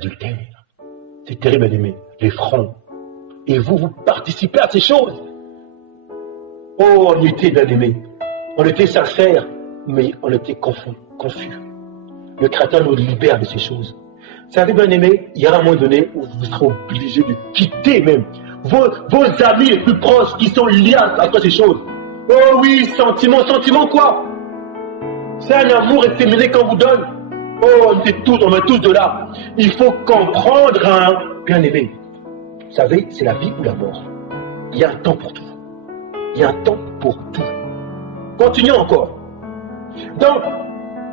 l'adultère. C'est terrible, bien aimé. Les fronts. Et vous participez à ces choses. Oh, on était, bien aimé. On était sincères, mais on était confus. Le Créateur nous libère de ces choses. Vous savez, bien aimé, il y a un moment donné où vous serez obligé de quitter même vos amis les plus proches qui sont liés à toi ces choses. Oh oui, sentiment quoi? C'est un amour efféminé qu'on vous donne. Oh, on est tous de là. Il faut comprendre, hein, bien aimé. Vous savez, c'est la vie ou la mort. Il y a un temps pour tout. Il y a un temps pour tout. Continuons encore. Donc,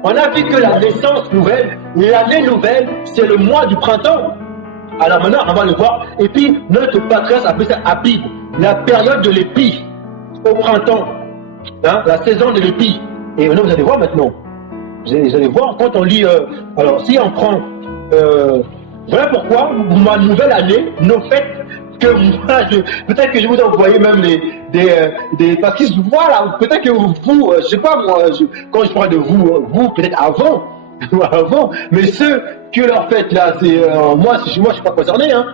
on a vu que la naissance nouvelle, l'année nouvelle, c'est le mois du printemps. Alors maintenant, on va le voir. Et puis, notre patriarche appelle ça Abib, la période de l'épi, au printemps. Hein, la saison de l'épi. Et maintenant, vous allez voir maintenant. Vous allez voir quand on lit. Alors, si on prend. Voilà pourquoi ma nouvelle année, nos fêtes, que moi, peut-être que je vous envoyais même des parce que voilà, peut-être que vous, je sais pas moi, quand je parle de vous peut-être avant, mais ceux que leur fête là, c'est moi je suis pas concerné, hein.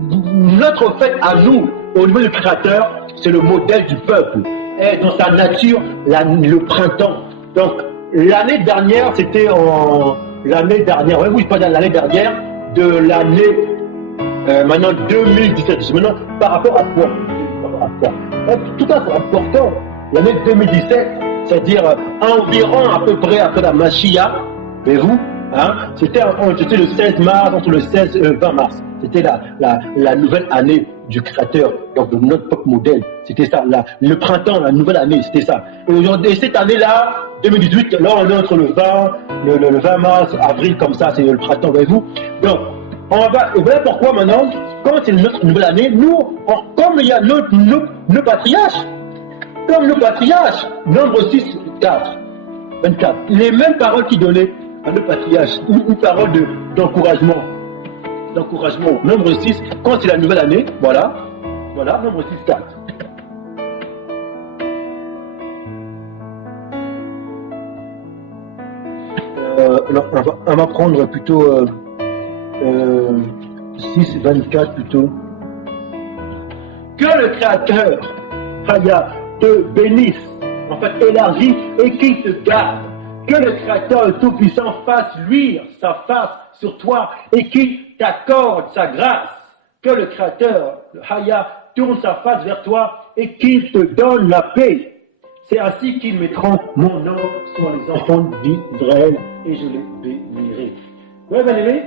Notre fête à nous, au niveau du Créateur, c'est le modèle du peuple, et dans sa nature, le printemps. Donc l'année dernière, c'était l'année dernière, ouais, oui, pas l'année dernière, de l'année maintenant 2017. Maintenant, par rapport à quoi? Tout ça c'est important. L'année 2017, c'est-à-dire environ à peu près après la Mashiach, mais vous, hein, c'était le 16 mars, entre le 16 et le 20 mars. C'était la nouvelle année du Créateur, donc de notre peuple modèle. C'était ça, le printemps, la nouvelle année, c'était ça. Et aujourd'hui, cette année-là, 2018, là on est entre le 20 mars, avril, comme ça, c'est le printemps, voyez-vous. Donc, et voilà pourquoi maintenant, quand c'est notre nouvelle année, nous, comme il y a nos patriarches, nombre 6, 4, 24, les mêmes paroles qui donnaient à nos patriarches, une parole d'encouragement, nombre 6, quand c'est la nouvelle année, voilà, nombre 6, 4. On va prendre plutôt 6, 24 plutôt. Que le Créateur, Haya, te bénisse, en fait élargit et qu'il te garde. Que le Créateur le Tout-Puissant fasse luire sa face sur toi et qu'il t'accorde sa grâce. Que le Créateur, Haya, tourne sa face vers toi et qu'il te donne la paix. C'est ainsi qu'ils mettront mon nom sur les enfants d'Israël et je les bénirai. Oui, bien aimé?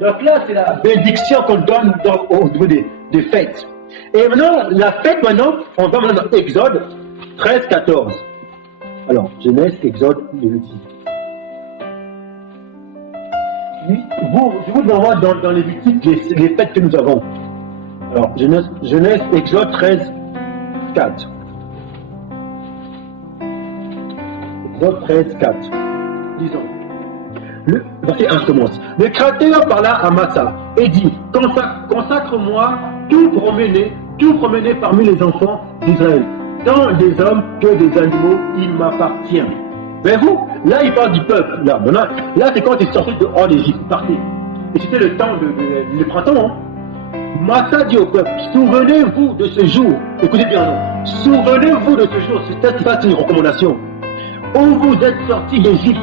Donc là, c'est la bénédiction qu'on donne au niveau des fêtes. Et maintenant, la fête, on va maintenant dans Exode 13, 14. Alors, Genèse, Exode, Lévitique. Je vous envoie dans Lévitique les fêtes que nous avons. Alors, Genèse, Exode 13, 4. Exode 13, 4. Disons. Le verset 1 commence. Le Créateur parla à Massa et dit, consacre-moi tout promener parmi les enfants d'Israël, tant des hommes que des animaux, il m'appartient. Voyez-vous, là il parle du peuple. Là c'est quand il est sorti dehors d'Égypte, partez. Et c'était le temps de printemps. Hein. Massa dit au peuple, souvenez-vous de ce jour, écoutez bien, souvenez-vous de ce jour, c'est une recommandation, où vous êtes sortis d'Égypte,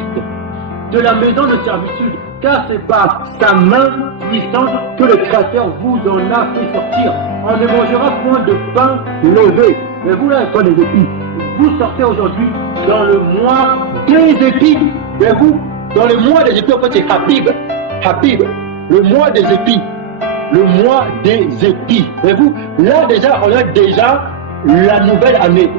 de la maison de servitude, car c'est par sa main puissante que le Créateur vous en a fait sortir. On ne mangera point de pain levé. Mais vous là, pas des épis. Vous sortez aujourd'hui dans le mois des épis. Mais vous, dans le mois des épis, en fait, c'est Habib. Le mois des épis. Le mois des épis. Mais vous, là déjà, on a déjà la nouvelle année.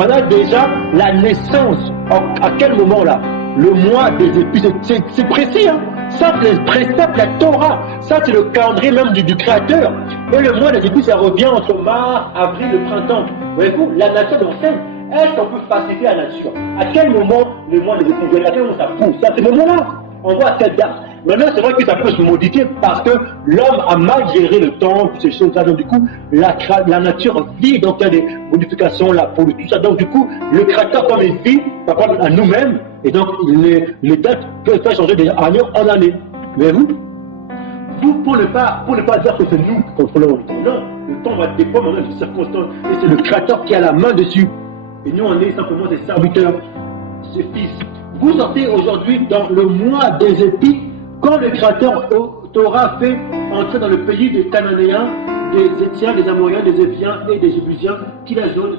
On a déjà la naissance. À quel moment là? Le mois des épis, c'est précis, hein. Ça, c'est le précepte, la Torah. Ça, c'est le calendrier même du Créateur. Et le mois des épis, ça revient entre mars, avril, le printemps. Voyez-vous, la nature enseigne. Est-ce qu'on peut faciliter la nature? À quel moment le mois des épis? À quel moment ça pousse? Ça, c'est le moment-là. On voit à quelle date. Maintenant, c'est vrai que ça peut se modifier parce que l'homme a mal géré le temps, ces choses-là. Donc, du coup, la nature vit, donc il y a des modifications, la peau, tout ça. Donc, du coup, le Créateur, comme il vit, par rapport à nous-mêmes, et donc les dates peuvent changer d'année en année. Voyez-vous? pour ne pas dire que c'est nous qui contrôlons le temps. Non, le temps va dépendre maintenant des circonstances. Et c'est le Créateur qui a la main dessus. Et nous, on est simplement des serviteurs, ses fils. Vous sortez aujourd'hui dans le mois des épis, quand le Créateur t'aura fait entrer dans le pays des Cananéens, des Étiens, des Amoriens, des Éphiens et des Jébusiens, qu'il a donné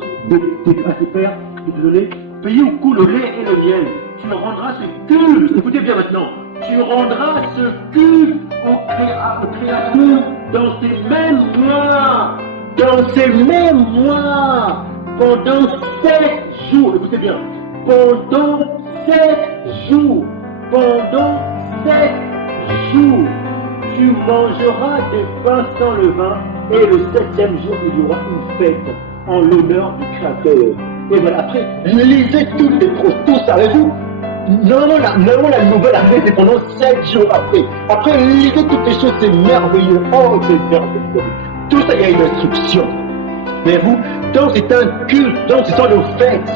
à tes pères, désolé, pays où coule le lait et le miel. Tu rendras ce culte, écoutez bien maintenant, tu rendras ce culte au Créateur dans ces mêmes mois, pendant 7 jours, écoutez bien, pendant 7 jours, tu mangeras des pains sans levain, et le 7e jour, il y aura une fête en l'honneur du Créateur. Et voilà, après, lisez toutes les choses, tout savez-vous? Normalement, la nouvelle année, c'est pendant 7 jours après. Après, lisez toutes les choses, c'est merveilleux. Oh, c'est merveilleux. Tout ça, il y a une instruction. Mais vous, donc c'est un culte, donc ce sont nos fêtes.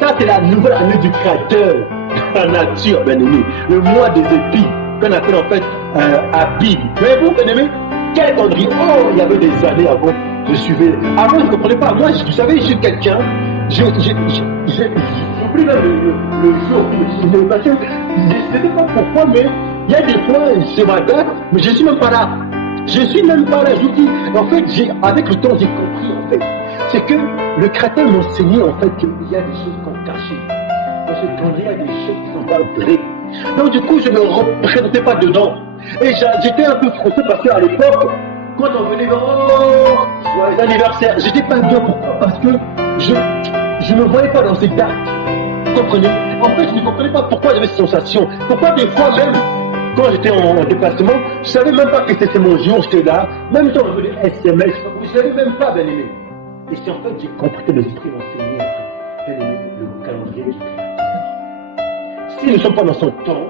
Ça, c'est la nouvelle année du Créateur. La nature, bien aimé. Le mois des épis, qu'on appelle en fait Abib. Mais vous, bien aimé, quel calendrier? Oh, il y avait des années avant, je suivais. Avant, je ne comprenais pas. Moi, vous savez, je suis quelqu'un. J'oublie même le jour où je me passé. Je ne sais pas pourquoi, mais il y a des fois, c'est ma date, mais je ne suis même pas là. Je vous dis, en fait, avec le temps, j'ai compris, en fait. C'est que le Créateur m'a enseigné, en fait, qu'il y a des choses qu'on cachait. Dans ce calendrier, il y a des choses qui ne sont pas vraies. Donc, du coup, je ne me représentais pas dedans. Et j'étais un peu frustré parce qu'à l'époque, quand on venait joyeux anniversaire, j'étais pas bien. Pourquoi? Parce que je ne me voyais pas dans ces dates. Vous comprenez? En fait, je ne comprenais pas pourquoi j'avais cette sensation. Pourquoi des fois même, quand j'étais en déplacement, je ne savais même pas que c'était mon jour, j'étais là. Même quand on venait SMS, je ne savais même pas, bien aimé. Et c'est en fait, j'ai compris que l'Esprit m'enseignait, bien aimé, le calendrier du Créateur. Si nous ne sommes pas dans son temps,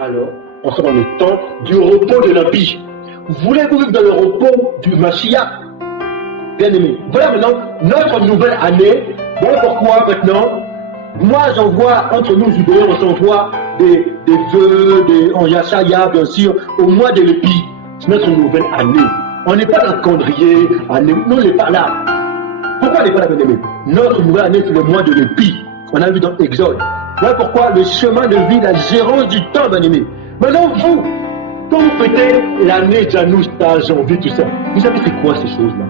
alors on sera dans le temps du repos de l'impie. Voulez-vous vivre dans le repos du Mashiach? Bien aimé. Voilà maintenant notre nouvelle année. Voilà pourquoi maintenant, moi j'envoie, entre nous Judéens, on s'envoie des vœux, en Yachaya bien sûr, au mois de l'épi. C'est notre nouvelle année. On n'est pas dans le calendrier, nous on n'est pas là. Pourquoi on n'est pas là, bien aimé? Notre nouvelle année c'est le mois de l'épi. On a vu dans Exode. Voilà pourquoi le chemin de vie, la gérance du temps, bien aimé. Maintenant vous, quand vous fêtez l'année Janus, janvier, tout ça, vous savez c'est quoi ces choses-là?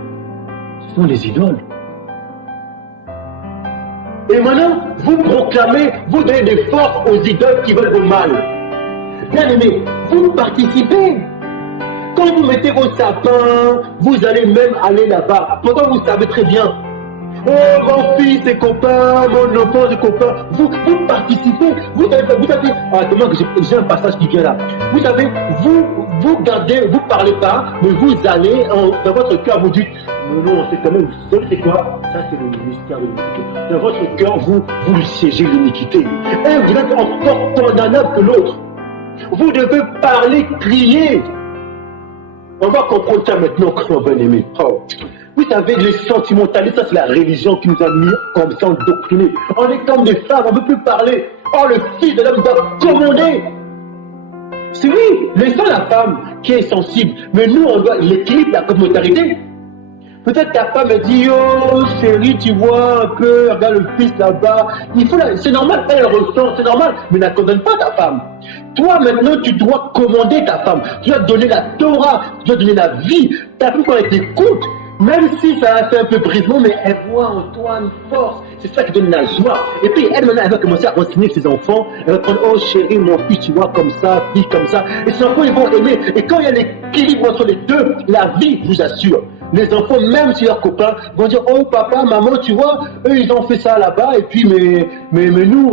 Ce sont les idoles. Et maintenant, vous proclamez, vous donnez des forces aux idoles qui veulent vos mal. Bien aimé, vous participez. Quand vous mettez vos sapins, vous allez même aller là-bas. Pourtant, vous savez très bien. Oh, mon fils et copain, mon enfant et copain, vous participez. Vous savez, demain que j'ai un passage qui vient là. Vous savez, vous gardez, vous parlez pas, mais vous allez, dans votre cœur, vous dites, non, c'est quand même, vous savez c'est quoi? Ça, c'est le mystère de l'iniquité. Dans votre cœur, vous siégez l'iniquité. Et vous êtes encore condamnable que l'autre. Vous devez parler, crier. On va comprendre ça maintenant, comment bien aimé. Oh. Vous savez, les sentimentalistes, ça c'est la religion qui nous a mis comme ça endoctrinés. On est comme des femmes, on ne veut plus parler. Oh, le fils de l'homme doit commander. C'est oui, laissons la femme qui est sensible. Mais nous, on doit l'équilibre, la communautarité. Peut-être ta femme me dit, oh chérie, tu vois un peu, regarde le fils là-bas. C'est normal, elle ressent, c'est normal, mais ne condamne pas ta femme. Toi maintenant, tu dois commander ta femme. Tu dois donner la Torah, tu dois donner la vie. Ta femme, quand elle t'écoute, même si ça a fait un peu brisement, mais elle voit en toi une force. C'est ça qui donne la joie. Et puis elle maintenant, elle va commencer à enseigner ses enfants. Elle va prendre, oh chérie, mon fils, tu vois, comme ça, fille, comme ça. Et ses enfants, ils vont aimer. Et quand il y a l'équilibre entre les deux, la vie, je vous assure. Les enfants, même si leurs copains, vont dire, oh papa, maman, tu vois, eux, ils ont fait ça là-bas. Et puis, mais nous,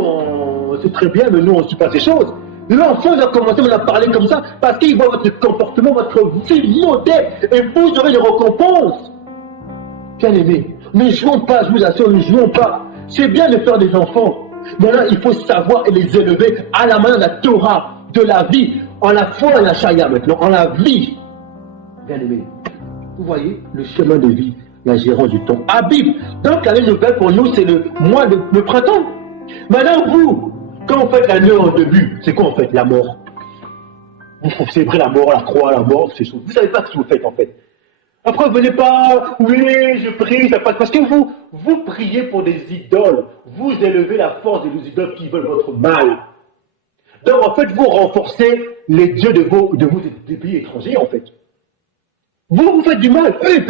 c'est très bien, mais nous, on ne suit pas ces choses. L'enfant va commencer à parler comme ça parce qu'il voit votre comportement, votre vie monter. Et vous aurez des récompenses. Bien aimé, ne jouons pas, je vous assure, ne jouons pas. C'est bien de faire des enfants. Maintenant, il faut savoir et les élever à la main de la Torah, de la vie, en la foi et la charia maintenant, en la vie. Bien aimé, vous voyez le chemin de vie, la gérance du temps. Abib, donc l'année nouvelle pour nous, c'est le mois de le printemps. Maintenant, vous, quand vous faites l'année en début, c'est quoi en fait? La mort. Vous célébrez la mort, la croix, la mort, ces choses. Vous ne savez pas ce que vous faites en fait. Après, venez pas, oui, je prie, ça passe. Parce que vous priez pour des idoles. Vous élevez la force des idoles qui veulent votre mal. Donc, en fait, vous renforcez les dieux des pays étrangers, en fait. Vous faites du mal. Eux,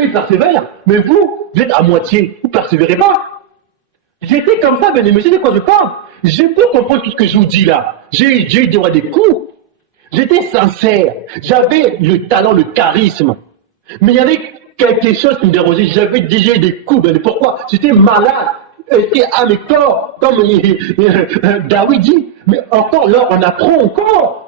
ils persévèrent. Mais vous êtes à moitié. Vous ne persévérez pas. J'étais comme ça, bien aimé. C'est de quoi je parle. J'ai pu comprendre tout ce que je vous dis là. J'ai eu des coups. J'étais sincère. J'avais le talent, le charisme. Mais il y avait quelque chose qui me dérangeait. J'avais déjà des coups. Mais pourquoi? J'étais malade. J'étais à mes corps. Comme David dit. Mais encore là, on apprend encore.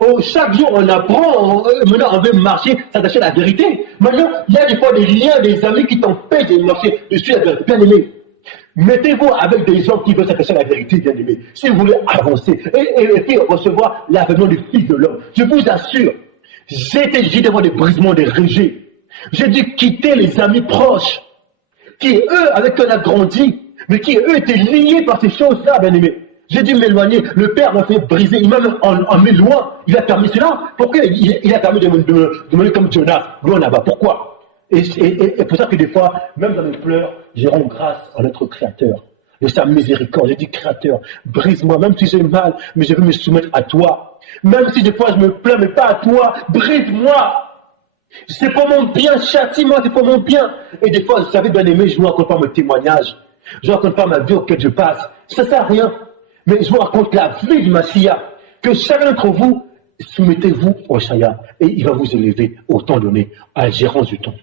Oh, chaque jour, on apprend. Maintenant, on veut marcher, s'attacher à la vérité. Maintenant, il y a des fois des liens, des amis qui t'empêchent de marcher dessus la vérité. Bien aimé. Mettez-vous avec des gens qui veulent s'attacher à la vérité, bien aimé. Si vous voulez avancer et puis recevoir l'avènement du Fils de l'homme, je vous assure, j'ai été obligé d'avoir des brisements, des rejets. J'ai dû quitter les amis proches, qui eux, avec qui on a grandi, mais qui eux étaient liés par ces choses-là, bien aimé. J'ai dû m'éloigner. Le Père m'a fait briser. Il m'a même emmené loin. Il a permis cela. Pourquoi il a permis de me comme Jonas, loin là-bas? Pourquoi? Et pour ça que des fois, même dans mes pleurs, je rends grâce à notre Créateur, de sa miséricorde. J'ai dit, Créateur, brise-moi, même si j'ai mal, mais je veux me soumettre à toi. Même si des fois je me plains, mais pas à toi, brise-moi. C'est pour mon bien, châtie-moi, c'est pour mon bien. Et des fois, vous savez, bien aimé, je ne vous raconte pas mon témoignage. Je ne raconte pas ma vie auquel je passe. Ça ne sert à rien. Mais je vous raconte la vie du Messia. Que chacun d'entre vous, soumettez-vous au Shaya. Et il va vous élever au temps donné, à la gérance du temps.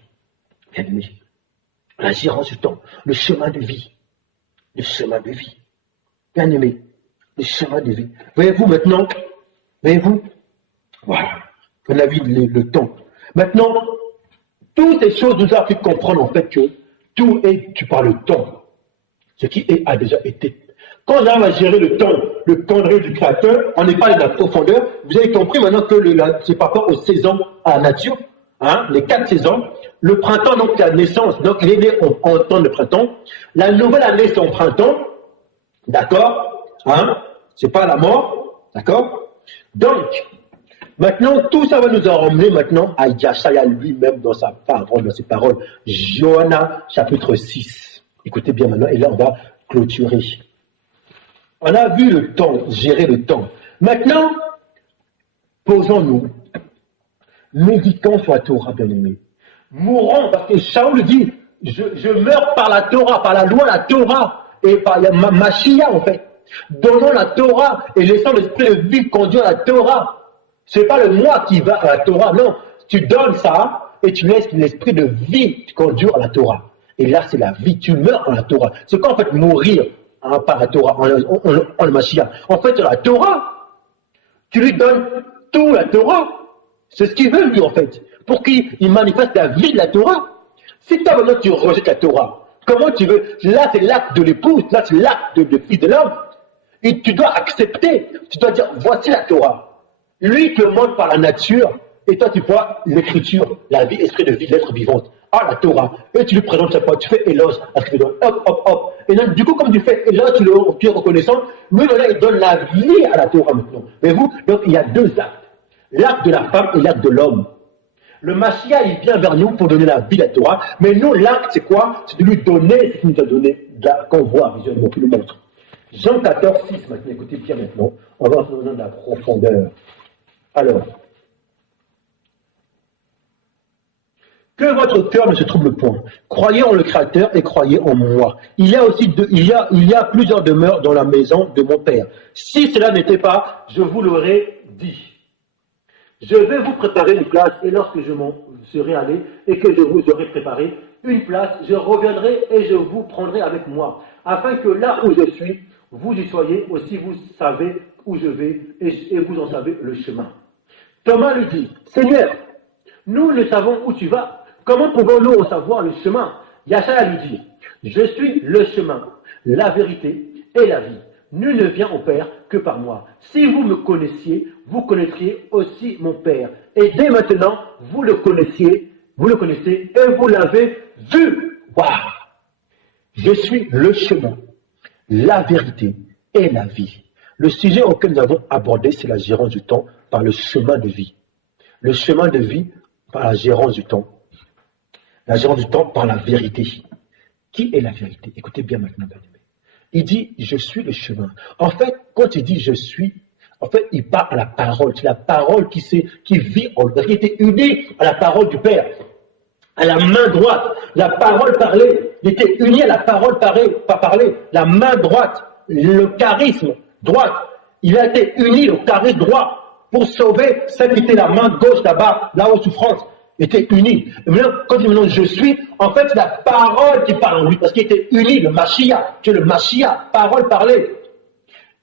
Bien aimé. La gérance du temps. Le chemin de vie. Le chemin de vie. Bien aimé. Le chemin de vie. Voyez-vous maintenant? Voyez-vous? Voilà. On a vu le temps. Maintenant, toutes ces choses nous ont fait comprendre en fait que tout est tu par le temps. Ce qui est, a déjà été. Quand on arrive à gérer le temps, le calendrier du Créateur, on n'est pas de la profondeur. Vous avez compris maintenant que c'est par rapport aux saisons à la nature, hein, les 4 saisons. Le printemps, donc la naissance, donc il est né en temps de printemps. La nouvelle année, c'est en printemps. D'accord, hein, c'est pas la mort. D'accord. Donc, maintenant, tout ça va nous emmener maintenant à Yeshaya lui-même dans sa parole, dans ses paroles. Johanna, chapitre 6. Écoutez bien maintenant, et là on va clôturer. On a vu le temps, gérer le temps. Maintenant, posons-nous, méditons sur la Torah, bien-aimé. Mourons, parce que Shaoul dit, je meurs par la Torah, par la loi, la Torah, et par la Mashiach, en fait. Donnons la Torah et laissons l'esprit de vie conduire la Torah. Ce n'est pas le moi qui va à la Torah, non. Tu donnes ça et tu laisses l'esprit de vie conduire à la Torah. Et là, c'est la vie, tu meurs en la Torah. C'est quoi en fait mourir par la Torah, en le Mashiach? En fait, c'est la Torah. Tu lui donnes tout la Torah. C'est ce qu'il veut, lui, en fait. Pour qu'il manifeste la vie de la Torah. Si toi, maintenant, tu rejettes la Torah, comment tu veux? Là, c'est l'acte de l'épouse, là, c'est l'acte de fils de l'homme. Et tu dois accepter. Tu dois dire, voici la Torah. Lui, il te montre par la nature. Et toi, tu vois l'écriture, la vie, esprit de vie, l'être vivante. Ah, la Torah. Et tu lui présentes chaque fois, tu fais éloge à ce qu'il donne. Hop, hop, hop. Et donc, du coup, comme tu fais éloge, tu es reconnaissant. Lui, maintenant, il donne la vie à la Torah maintenant. Voyez-vous? Donc, il y a 2 actes. L'acte de la femme et l'acte de l'homme. Le Mashiach, il vient vers nous pour donner la vie à la Torah. Mais nous, l'acte, c'est quoi? C'est de lui donner ce qu'il nous a donné, qu'on voit visuellement, qu'il nous montre. Jean 14, 6, maintenant, écoutez bien maintenant. On va entrer dans la profondeur. Alors, que votre cœur ne se trouble point. Croyez en le Créateur et croyez en moi. Il y a plusieurs demeures dans la maison de mon Père. Si cela n'était pas, je vous l'aurais dit. Je vais vous préparer une place, et lorsque je m'en serai allé et que je vous aurai préparé une place, je reviendrai et je vous prendrai avec moi, afin que là où je suis, vous y soyez aussi, vous savez où je vais et vous en savez le chemin. Thomas lui dit, Seigneur, nous ne savons où tu vas, comment pouvons-nous en savoir le chemin? Yeshaya lui dit, je suis le chemin, la vérité et la vie. Nul ne vient au Père que par moi. Si vous me connaissiez, vous connaîtriez aussi mon Père. Et dès maintenant, vous le connaissez et vous l'avez vu. Waouh! Je suis le chemin, la vérité et la vie. Le sujet auquel nous avons abordé, c'est la gérance du temps par le chemin de vie. Le chemin de vie par la gérance du temps. La gérance du temps par la vérité. Qui est la vérité? Écoutez bien maintenant, bien aimé. Il dit, je suis le chemin. En fait, quand il dit je suis, en fait, il parle à la parole. C'est la parole qui vit en lui, qui était unie à la parole du Père, à la main droite. La parole parlée. Il était uni à la parole parlée. La main droite, le charisme droite. Il a été uni au charisme droit pour sauver celle qui était la main gauche là-bas, là aux souffrances. Était uni. Et maintenant, quand il dit maintenant je suis, en fait, c'est la parole qui parle en lui, parce qu'il était uni, le Mashiach, tu es le Mashiach, parole parlée.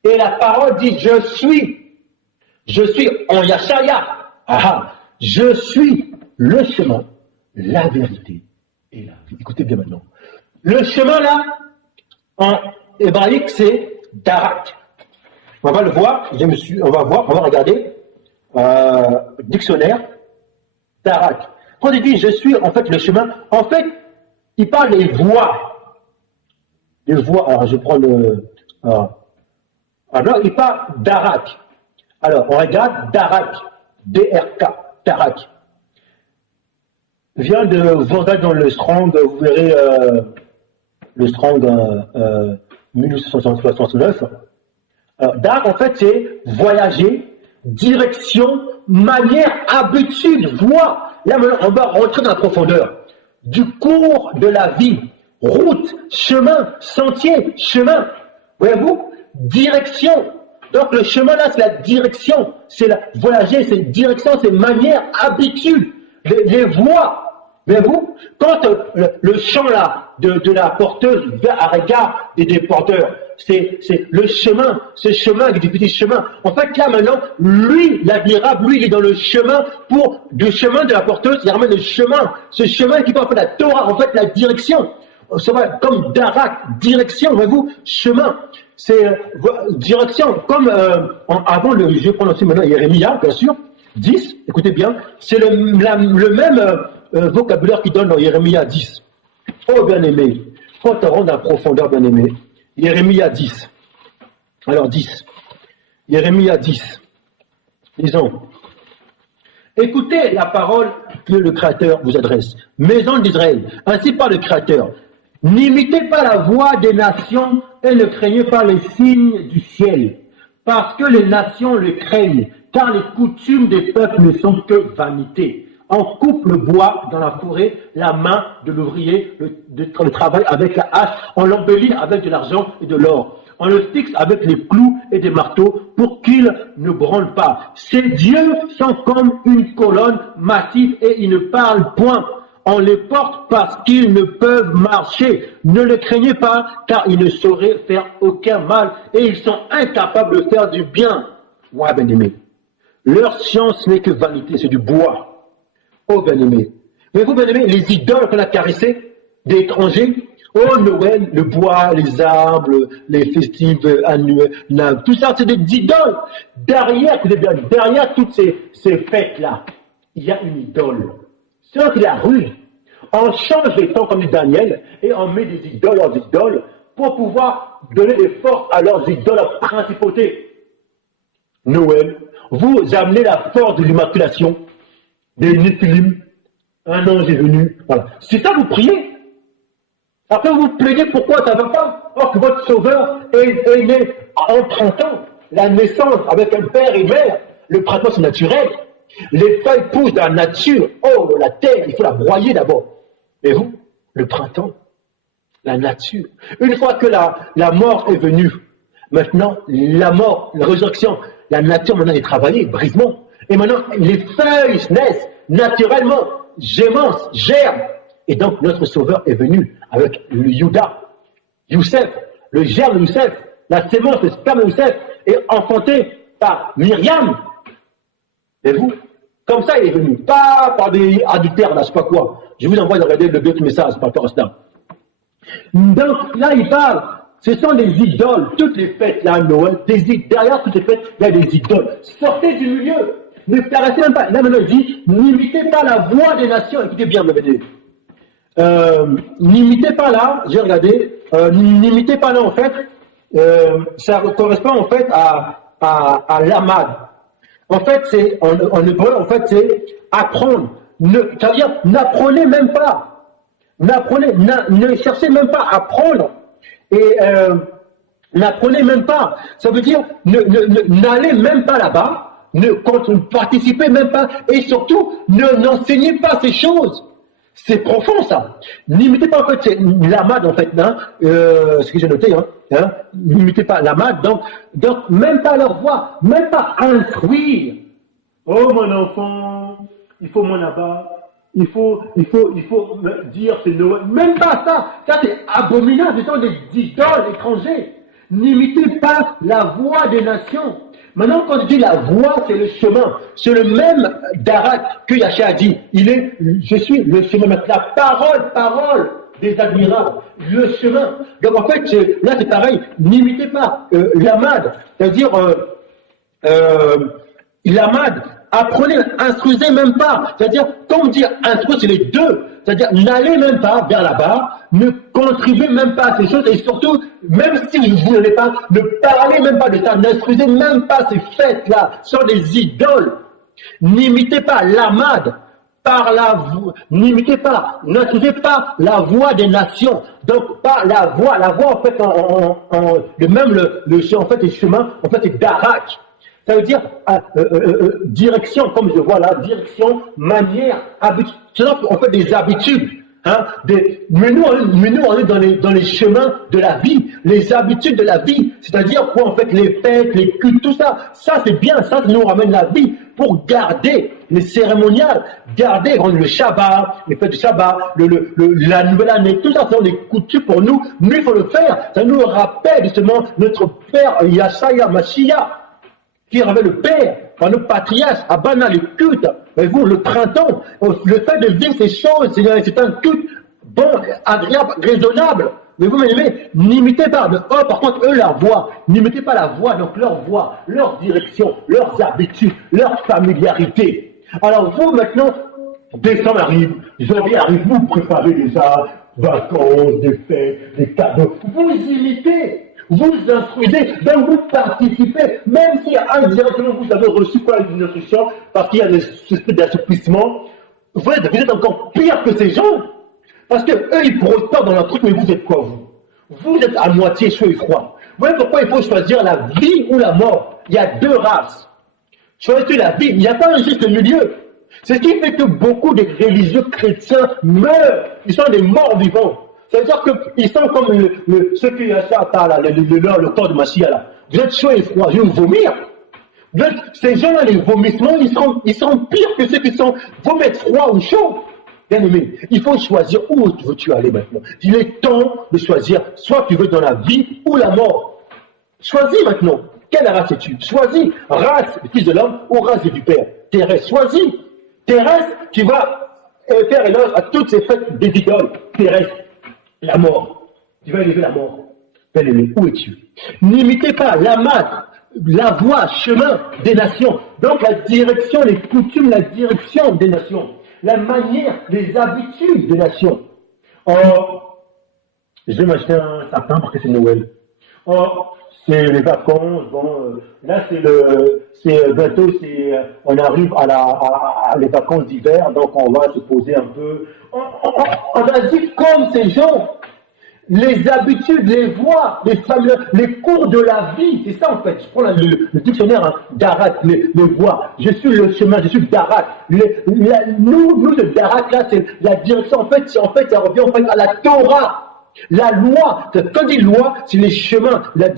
Et la parole dit je suis en Yashaya. Je suis le chemin, la vérité et la vie. Écoutez bien maintenant. Le chemin là, en hébraïque, c'est Darak. On va le voir, on va regarder, dictionnaire. Darak. Quand il dit je suis en fait le chemin, en fait, il parle des voies. Des voies. Alors je prends alors il parle Darak. Alors on regarde Darak. D-R-K. Darak. Vient de vous regardez dans le Strong, vous verrez le Strong 1869. Alors Darak en fait c'est voyager, direction, manière, habitude, voie. Là maintenant, on va rentrer dans la profondeur du cours de la vie. Route, chemin, sentier, chemin. Voyez-vous? Direction. Donc le chemin là, c'est la direction. C'est la voyager, c'est direction, c'est manière, habitude. Les voies. Voyez-vous? Quand le champ là de la porteuse va à regard des porteurs, c'est le chemin, ce chemin, du petit chemin. En fait, là, maintenant, lui, l'admirable, lui, il est dans le chemin du chemin de la porteuse, il ramène le chemin, ce chemin qui peut en fait la Torah, en fait, la direction. Ça va comme Darak, direction, voyez-vous, chemin. C'est direction, comme avant, je vais prononcer maintenant Jérémia, bien sûr, 10, écoutez bien, c'est le même vocabulaire qu'il donne dans Jérémia 10. Oh, bien-aimé, quand on rentre dans la profondeur, bien-aimé, Jérémia 10. Alors 10. Jérémia 10. Disons. Écoutez la parole que le Créateur vous adresse. Maison d'Israël, ainsi par le Créateur. N'imitez pas la voix des nations et ne craignez pas les signes du ciel, parce que les nations le craignent, car les coutumes des peuples ne sont que vanité. On coupe le bois dans la forêt, la main de l'ouvrier, le travail avec la hache, on l'embellit avec de l'argent et de l'or. On le fixe avec les clous et des marteaux pour qu'il ne branle pas. Ces dieux sont comme une colonne massive et ils ne parlent point. On les porte parce qu'ils ne peuvent marcher. Ne les craignez pas, car ils ne sauraient faire aucun mal et ils sont incapables de faire du bien. Ouais, bien-aimé. Leur science n'est que vanité, c'est du bois. Oh, bien-aimé. Voyez-vous, bien-aimé, les idoles qu'on a caressées des étrangers, oh, Noël, le bois, les arbres, les festives annuelles, tout ça, c'est des idoles. Derrière, écoutez bien, derrière toutes ces fêtes-là, il y a une idole. C'est là qu'il est rude. On change les temps comme dit Daniel et on met des idoles leurs idoles pour pouvoir donner des forces à leurs idoles, à leur principauté. Noël, vous amenez la force de l'immaculation. Des Néphilim, un ange est venu. Voilà. C'est ça vous priez. Après vous plaignez pourquoi ça ne va pas. Or que votre sauveur est né en printemps. La naissance avec un père et mère. Le printemps c'est naturel. Les feuilles poussent dans la nature. Oh, la terre, il faut la broyer d'abord. Et vous, le printemps, la nature. Une fois que la mort est venue, maintenant, la mort, la résurrection, la nature maintenant est travaillée, brisement. Et maintenant, les feuilles naissent naturellement, gémence, germent. Et donc, notre Sauveur est venu avec le Youssef, le germe de Youssef, la sémence, le sperme de Youssef, est enfanté par Myriam. Et vous, comme ça, il est venu. Pas par des adultères, là, je sais pas quoi. Je vous envoie de regarder le autre message par rapport à cela. Donc, là, il parle. Ce sont des idoles. Toutes les fêtes, là, Noël, derrière toutes les fêtes, il y a des idoles. Sortez du milieu. Ne caressez même pas. Là, maintenant, il dit, n'imitez pas la voix des nations. Écoutez bien, me mettez. N'imitez pas là, j'ai regardé, n'imitez pas là, en fait, ça correspond en fait à l'amad. En fait, c'est en hébreu, en fait, c'est apprendre. Ça veut dire, n'apprenez même pas. Ne cherchez même pas à apprendre. Et n'apprenez même pas. Ça veut dire, n'allez même pas là-bas. Ne participez même pas. Et surtout, n'enseignez pas ces choses. C'est profond, ça. N'imitez pas, en fait, c'est l'amad, en fait, hein, ce que j'ai noté, hein, n'imitez pas l'amad, donc, même pas leur voix, même pas instruire. Oh, mon enfant, il faut mon abat, il faut me dire c'est Noël. Même pas ça. Ça, c'est abominable, ce sont des idoles étrangers. N'imitez pas la voix des nations. Maintenant, quand je dis la voie, c'est le chemin. C'est le même Darak que Yahshua a dit. Je suis le chemin. La parole des admirables. Le chemin. Donc, en fait, là, c'est pareil. N'imitez pas l'amad. C'est-à-dire, l'amad. Apprenez, instruisez même pas. C'est-à-dire, comme dire instruire, c'est les deux. C'est-à-dire, n'allez même pas vers là-bas, ne contribuez même pas à ces choses, et surtout, même si vous n'allez pas, ne parlez même pas de ça, n'instruisez même pas ces fêtes-là, ce sont des idoles. N'imitez pas l'amad, n'imitez pas, n'instruisez pas la voix des nations. Donc, pas la voix en fait, en fait, les chemins, en fait, c'est darak. Ça veut dire direction, comme je vois là, direction, manière, habitude. C'est en fait des habitudes. Hein, mais nous, on est dans les chemins de la vie, les habitudes de la vie. C'est-à-dire quoi, en fait, les fêtes, les cultes, tout ça. Ça, c'est bien, ça nous ramène la vie pour garder les cérémoniales, garder le Shabbat, les fêtes du Shabbat, la nouvelle année, tout ça, ce sont des coutumes pour nous. Nous, il faut le faire. Ça nous rappelle justement notre Père Yahshua Mashiach, qui avait le Père, par nos patriarches, à Bana, le culte. Voyez-vous, le printemps, le fait de vivre ces choses, c'est un culte bon, agréable, raisonnable. Mais vous m'aimez, n'imitez pas. Par contre, eux, leur voix, n'imitez pas la voix, donc leur voix, leur direction, leurs habitudes, leur familiarité. Alors vous, maintenant, décembre arrive, janvier arrive, vous préparez déjà vacances, des fêtes, des cadeaux. Vous imitez. Vous instruisez, donc vous participez, même si indirectement vous avez reçu quoi une instruction, parce qu'il y a des espèces d'assouplissement, vous êtes encore pire que ces gens. Parce que eux, ils prospèrent dans leur truc, mais vous êtes quoi, vous? Vous êtes à moitié chaud et froid. Vous voyez pourquoi il faut choisir la vie ou la mort? Il y a deux races. Choisissez la vie, il n'y a pas un juste milieu. C'est ce qui fait que beaucoup de religieux chrétiens meurent. Ils sont des morts vivants. C'est-à-dire qu'ils sont comme ceux qui achètent le corps de Mashiach là. Vous êtes chaud et froid, je vais vomir. Ces gens-là, les vomissements, ils seront pires que ceux qui sont vomir froid ou chaud. Bien aimé, il faut choisir où veux-tu aller maintenant. Il est temps de choisir, soit tu veux dans la vie ou la mort. Choisis maintenant. Quelle race es-tu? Choisis race du Fils de l'homme ou race du Père. Thérèse, choisis. Thérèse qui va faire éloge à toutes ces fêtes des idoles. Thérèse. La mort. Tu vas élever la mort. Bien-aimé, où es-tu? N'imitez pas la voie, chemin des nations. Donc la direction, les coutumes, la direction des nations. La manière, les habitudes des nations. Or, je vais m'acheter un sapin parce que c'est Noël. Or, c'est les vacances. Bon, là bientôt, on arrive à les vacances d'hiver, donc on va se poser un peu. On a dit comme ces gens, les habitudes, les voies, les cours de la vie, c'est ça en fait. Je prends le dictionnaire hein, d'Arak, les voies. Je suis le chemin, je suis d'Arak. Nous, le d'Arak là, c'est la direction. En fait, ça revient en fait à la Torah. La loi, quand dit loi, c'est les chemins. La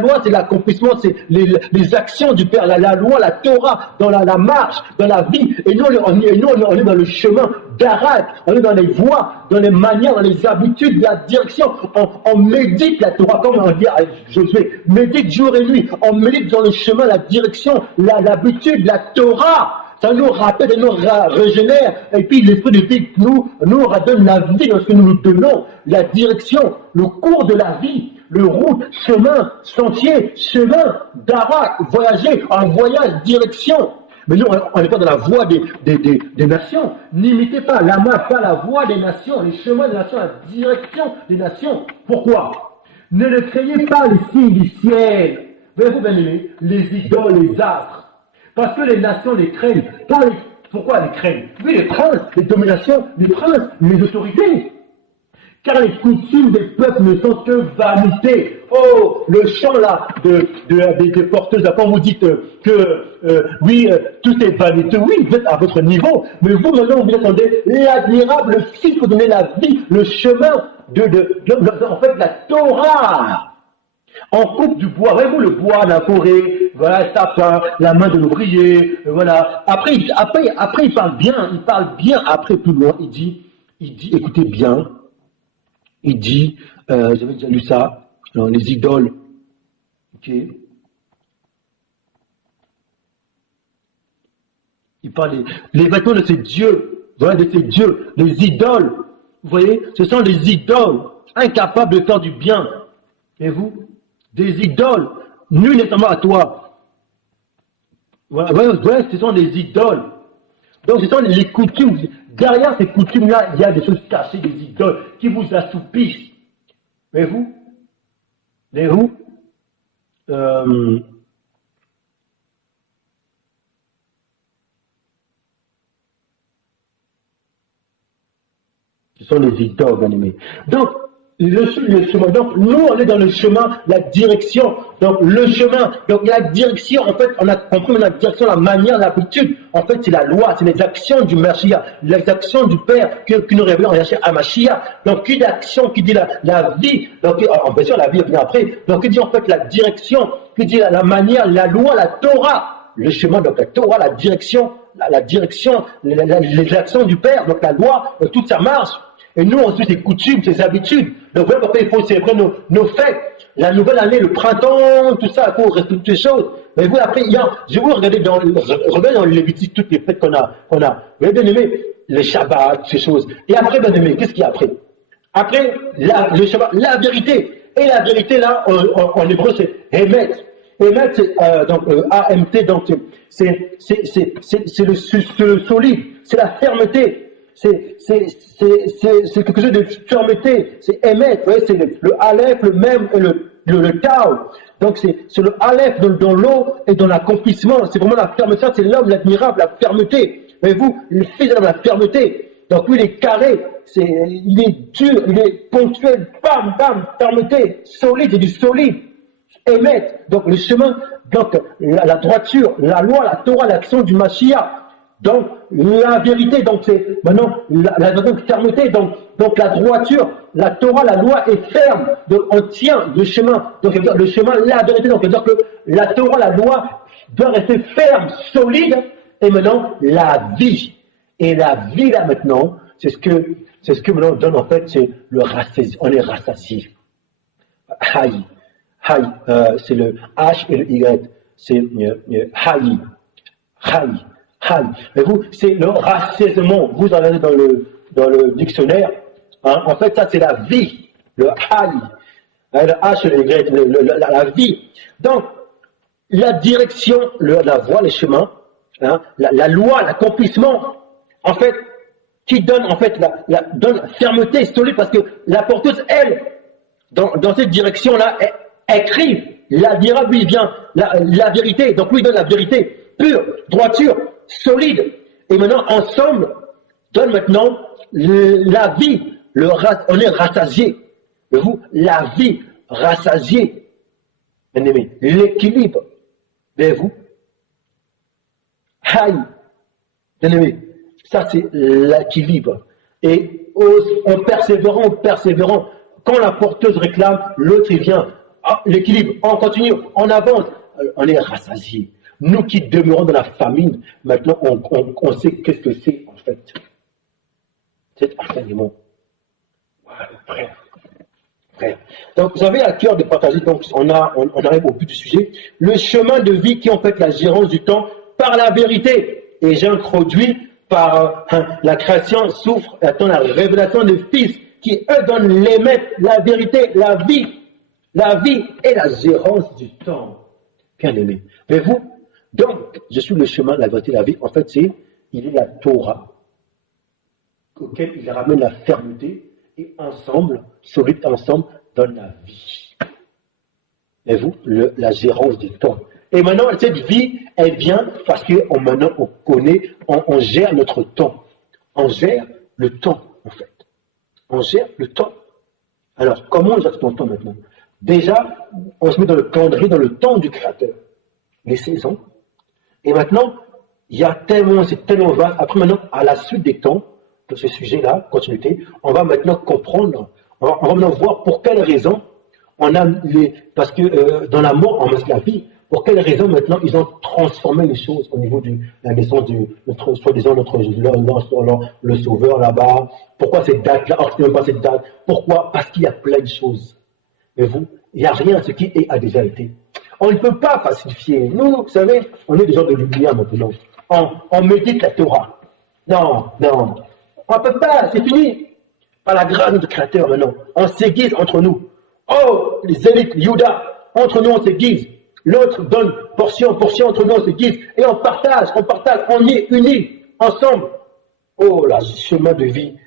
loi, c'est l'accomplissement, c'est les actions du Père. La loi, la Torah, dans la marche, dans la vie. Et nous, on est dans le chemin d'Arak. On est dans les voies, dans les manières, dans les habitudes, la direction. On médite la Torah, comme on dit à Josué. Médite jour et nuit. On médite dans le chemin, la direction, l'habitude, la Torah. Ça nous rappelle, ça nous régénère. Et puis l'esprit de vie nous redonne la vie lorsque nous nous donnons la direction, le cours de la vie, le route, chemin, sentier, chemin, darak, voyager, en voyage, direction. Mais nous, on n'est pas dans la voie des nations. N'imitez pas la voie des nations, les chemins des nations, la direction des nations. Pourquoi? Ne le craignez pas les signes du ciel. Voyez-vous, bien aimés, les idoles, les astres. Parce que les nations les craignent. Pourquoi les craignent? Oui, les princes, les dominations, les princes, les autorités. Car les coutumes des peuples ne sont que vanité. Oh, le chant là des porteuses, là, quand vous dites oui, tout est vanité, oui, vous êtes à votre niveau, mais vous maintenant vous attendez l'admirable fils pour donner la vie, le chemin en fait, la Torah. En coupe du bois, voyez-vous le bois, la forêt, voilà, le sapin, la main de l'ouvrier, voilà. Après, il parle bien, après plus loin, il dit, écoutez bien, il dit, j'avais déjà lu ça, alors, les idoles, ok. Il parle les vêtements de ces dieux, voilà, de ces dieux, les idoles, vous voyez, ce sont les idoles, incapables de faire du bien, et vous, des idoles, nul n'est semblable à toi. Voilà, ce sont des idoles. Donc, ce sont les coutumes. Derrière ces coutumes-là, il y a des choses cachées, des idoles, qui vous assoupissent. Voyez-vous? Voyez-vous? Ce sont les idoles, bien aimés. Donc, le chemin. Donc, nous, on est dans le chemin, la direction. Donc, le chemin. Donc, la direction, en fait, on a compris la direction, la manière, l'habitude. En fait, c'est la loi, c'est les actions du Mashiach, les actions du Père qui nous révèlent en Yahshua à Mashiach. Donc, une action qui dit la vie. Donc, bien sûr, la vie vient après. Donc, qui dit en fait la direction, qui dit la manière, la loi, la Torah. Le chemin, donc la Torah, la direction, la direction, les actions du Père, donc la loi, toute sa marche. Et nous, on suit ses coutumes, ses habitudes. Donc, voilà pourquoi il faut célébrer nos fêtes. La nouvelle année, le printemps, tout ça, il faut respecter ces choses. Mais vous, après, je vous regarder dans le Lévitique, toutes les fêtes qu'on a. Vous avez bien aimé les Shabbats, ces choses. Et après, bien aimé, qu'est-ce qu'il y a après? Après, le Shabbat, la vérité. Et la vérité, là, en hébreu, c'est Emet. Emet, c'est donc AMT, donc c'est le solide, c'est la fermeté. C'est quelque chose de fermeté, c'est émettre, c'est le Aleph, le même et le Tao. Donc c'est le Aleph dans l'eau et dans l'accomplissement, c'est vraiment la fermeté, c'est l'homme, l'admirable, la fermeté. Voyez-vous, le fils de l'homme, la fermeté. Donc lui, il est carré, il est dur, il est ponctuel, bam, bam, fermeté, solide, c'est du solide. Émettre, donc le chemin, donc la droiture, la loi, la Torah, l'action du Mashiach. Donc, la vérité, donc c'est maintenant la fermeté, donc la droiture, la Torah, la loi est ferme, donc on tient le chemin, donc le chemin, la vérité, donc c'est-à-dire que la Torah, la loi doit rester ferme, solide, et maintenant la vie. Et la vie là maintenant, c'est ce que maintenant donne en fait, c'est le rassasié, on est rassasié. Haï, c'est le H et le Y, c'est haï, haï. Mais vous, c'est le rassasiement. Vous en avez dans le dictionnaire. Hein? En fait, ça, c'est la vie. Le haï. Le H et le Y, la vie. Donc, la direction, la voie, les chemins, hein? La loi, l'accomplissement, en fait, qui donne, en fait, donne fermeté solide, parce que la porteuse, elle, dans cette direction-là, écrit, l'admirable, lui, vient, la vérité. Donc, lui, il donne la vérité pure, droiture, solide. Et maintenant, ensemble, donne maintenant la vie. On est rassasié. Vous, la vie, rassasié. Bien aimé, l'équilibre. Voyez-vous? Haï. Bien aimé, ça c'est l'équilibre. Et en persévérant, quand la porteuse réclame, l'autre il vient. Ah, l'équilibre, on continue, on avance. On est rassasié. Nous qui demeurons dans la famine, maintenant on sait qu'est-ce que c'est en fait. Cet enseignement. Voilà, frère. Donc vous avez à cœur de partager, donc on arrive au but du sujet, le chemin de vie qui est en fait la gérance du temps par la vérité. Et j'introduis par la création souffre, attend la révélation des fils qui eux donnent l'émettre, la vérité, la vie et la gérance du temps. Bien aimé. Mais vous, donc, je suis le chemin, la vérité, la vie. En fait, il est la Torah, auquel il ramène la fermeté, et ensemble, solide ensemble, donne la vie. Et vous, la gérance du temps. Et maintenant, cette vie, elle vient parce que maintenant, on connaît, on gère notre temps. On gère le temps, en fait. On gère le temps. Alors, comment on gère son temps maintenant? Déjà, on se met dans le calendrier, dans le temps du Créateur. Les saisons. Et maintenant, c'est tellement vaste. Après, maintenant, à la suite des temps, de ce sujet-là, continuité, on va maintenant comprendre, on va maintenant voir pour quelles raisons parce que dans la mort, on met la vie, pour quelles raisons maintenant ils ont transformé les choses au niveau de la naissance soi-disant le sauveur là-bas. Pourquoi cette date-là? Or, ce n'est même pas cette date. Pourquoi? Parce qu'il y a plein de choses. Mais vous, il n'y a rien, ce qui a déjà été. On ne peut pas falsifier. Nous, vous savez, on est des gens de lumière maintenant. On médite la Torah. Non. On ne peut pas, c'est fini. Par la grâce de notre Créateur maintenant. On s'aiguise entre nous. Oh, les élites, Yuda, entre nous on s'aiguise. L'autre donne portion entre nous on s'aiguise. Et on partage, on est unis, ensemble. Oh, le chemin de vie,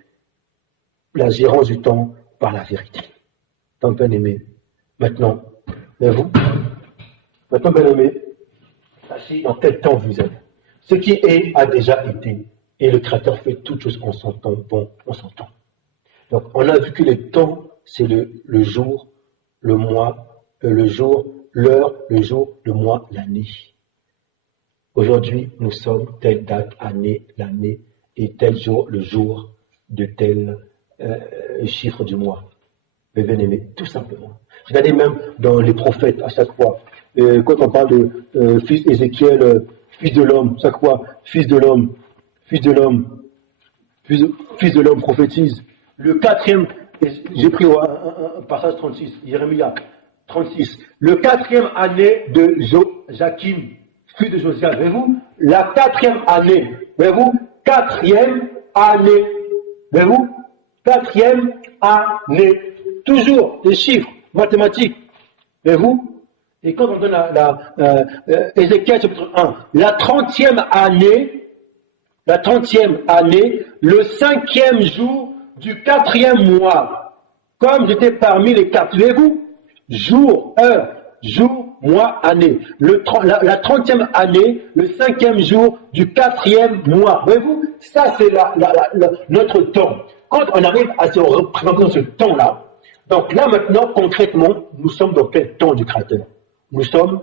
la gérance du temps par la vérité. Tant bien aimé. Maintenant, maintenant bien aimé, sachez dans quel temps vous êtes. Ce qui est a déjà été. Et le Créateur fait toutes choses en son temps. Bon, on s'entend. Donc, on a vu que le temps, c'est le jour, le mois, le jour, l'heure, le jour, le mois, l'année. Aujourd'hui, nous sommes telle date, année, l'année, et tel jour, le jour de tel chiffre du mois. Mais bien aimé, tout simplement. Regardez même dans les prophètes, à chaque fois, quand on parle de fils Ézéchiel, fils de l'homme, chaque fois, fils de l'homme prophétise. Le quatrième, j'ai pris un passage 36, Jérémie 36. Le quatrième année de Joachim, fils de Josias. Voyez-vous, la quatrième année. Voyez-vous, quatrième année. Voyez-vous, quatrième année. Toujours des chiffres mathématiques. Voyez-vous, et quand on donne Ézéchiel chapitre 1, la 30e année, le 5e jour du 4e mois, comme j'étais parmi les quatre, voyez-vous, jour, heure, jour, mois, année. La 30e année, le 5e jour du 4e mois. Voyez-vous, ça c'est notre temps. Quand on arrive à se représenter dans ce temps-là, donc là maintenant, concrètement, nous sommes dans quel temps du Créateur? Nous sommes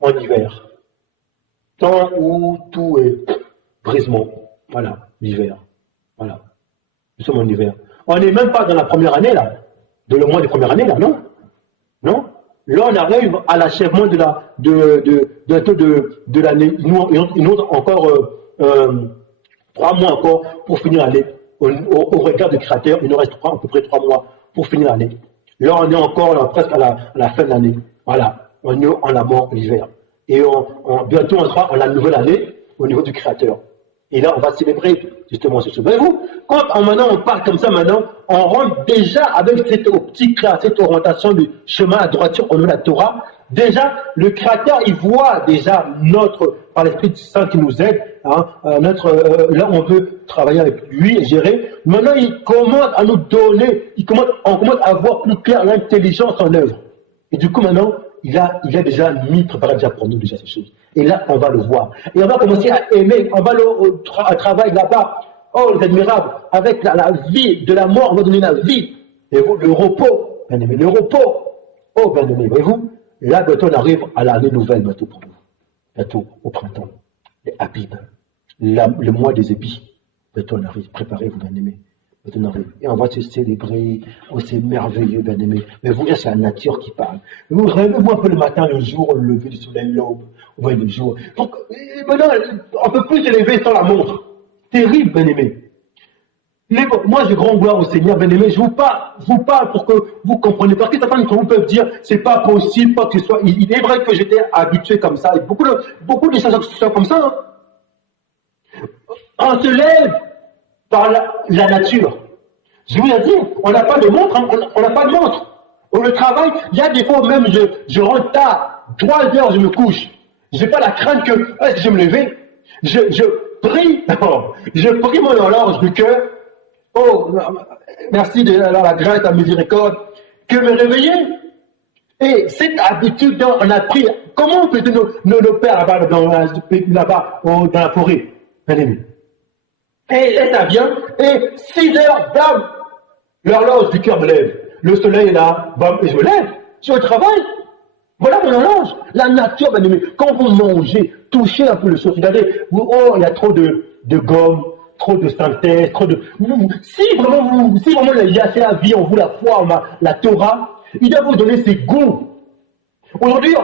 en hiver. Temps où tout est brisement. Voilà, l'hiver. Voilà. Nous sommes en hiver. On n'est même pas dans la première année, là. De le mois de première année, là, non? Non? Là, on arrive à l'achèvement de l'année. Il nous reste encore 3 mois encore pour finir l'année. Au regard du Créateur, il nous reste à peu près 3 mois pour finir l'année. Là, on est encore là, presque à la fin de l'année. Voilà. On est en la mort l'hiver. Et bientôt, on sera en la nouvelle année au niveau du Créateur. Et là, on va célébrer justement ce chose. Voyez-vous, quand maintenant on part comme ça, maintenant, on rentre déjà avec cette optique-là, cette orientation du chemin à droiture au nom de la Torah. Déjà, le Créateur, il voit déjà par l'Esprit Saint qui nous aide, hein, là on veut travailler avec lui et gérer. Maintenant, il commence à nous donner, on commence à voir plus clair l'intelligence en œuvre. Et du coup, maintenant, il a déjà préparé déjà pour nous déjà ces choses. Et là, on va le voir. Et on va commencer à aimer. On va à travail là-bas. Oh, les admirables. Avec la vie de la mort, on va donner la vie. Et vous, le repos. Bien aimé, le repos. Oh, bien aimé, voyez-vous. Là, bientôt, on arrive à l'année nouvelle, bientôt pour nous. Bientôt, au printemps. Les Habib. Le mois des épis. Bientôt, on arrive. Préparez-vous, bien aimé. Et on va se célébrer. Oh, c'est merveilleux, bien aimé. Mais vous, là, c'est la nature qui parle. Vous rêvez-vous un peu le matin, le jour, le lever du soleil, l'aube. Vous voyez le jour. Donc, maintenant, on ne peut plus se lever sans la montre. Terrible, bien aimé. Moi, j'ai grand gloire au Seigneur, bien aimé. Je vous parle pour que vous compreniez. Parce que certains d'entre vous peuvent dire, c'est pas possible, pas que ce soit. Il est vrai que j'étais habitué comme ça. Et beaucoup de choses sont comme ça. Hein. On se lève par la nature. Je vous ai dit, on n'a pas de montre, hein, on n'a pas de montre. Au travail, il y a des fois même, je rentre tard, 3 heures, je me couche. Je n'ai pas la crainte que, est-ce que je vais me lever? Je prie, je prie mon horloge du cœur. Oh, merci de la grâce, la miséricorde, que me réveiller. Et cette habitude, on a pris, comment on faisait nos pères là-bas, dans la forêt, bien aimé. Et ça vient, et 6 heures, bam, l'horloge du cœur me lève. Le soleil est là, bam, et je me lève. Je vais au travail. Voilà mon horloge. La nature, bien aimé. Quand vous mangez, touchez un peu le sol. Regardez, il y a trop de gomme, trop de synthèse, trop de. Si vraiment il y a la vie en vous, la foi, la Torah, il doit vous donner ses goûts. Aujourd'hui,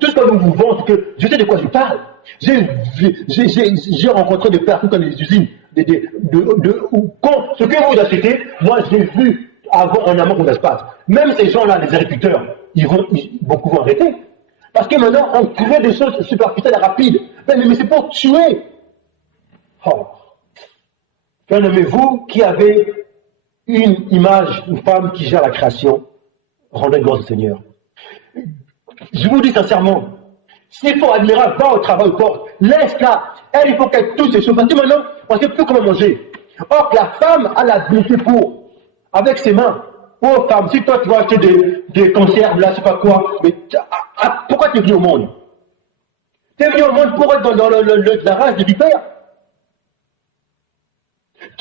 tout ce que nous vous vendons, c'est que je sais de quoi je parle. J'ai rencontré des personnes dans les usines, ce que vous achetez, moi j'ai vu avant en amont comment ça se passe. Même ces gens-là, les agriculteurs, beaucoup vont arrêter. Parce que maintenant, on crée des choses superficielles et rapides. Mais c'est pour tuer. Oh. Bien aimé, vous qui avez une image, une femme qui gère la création, rendez grâce au Seigneur. Je vous dis sincèrement, s'il faut admirer, va au travail, au port, laisse-la. Elle, il faut qu'elle touche ces choses. Parce que maintenant, on ne sait plus comment manger. Or, la femme a l'habilité pour, avec ses mains. Oh, femme, si toi tu vas acheter des conserves, là, je sais pas quoi, mais pourquoi tu es venu au monde? Tu es venu au monde pour être dans la race des vipères.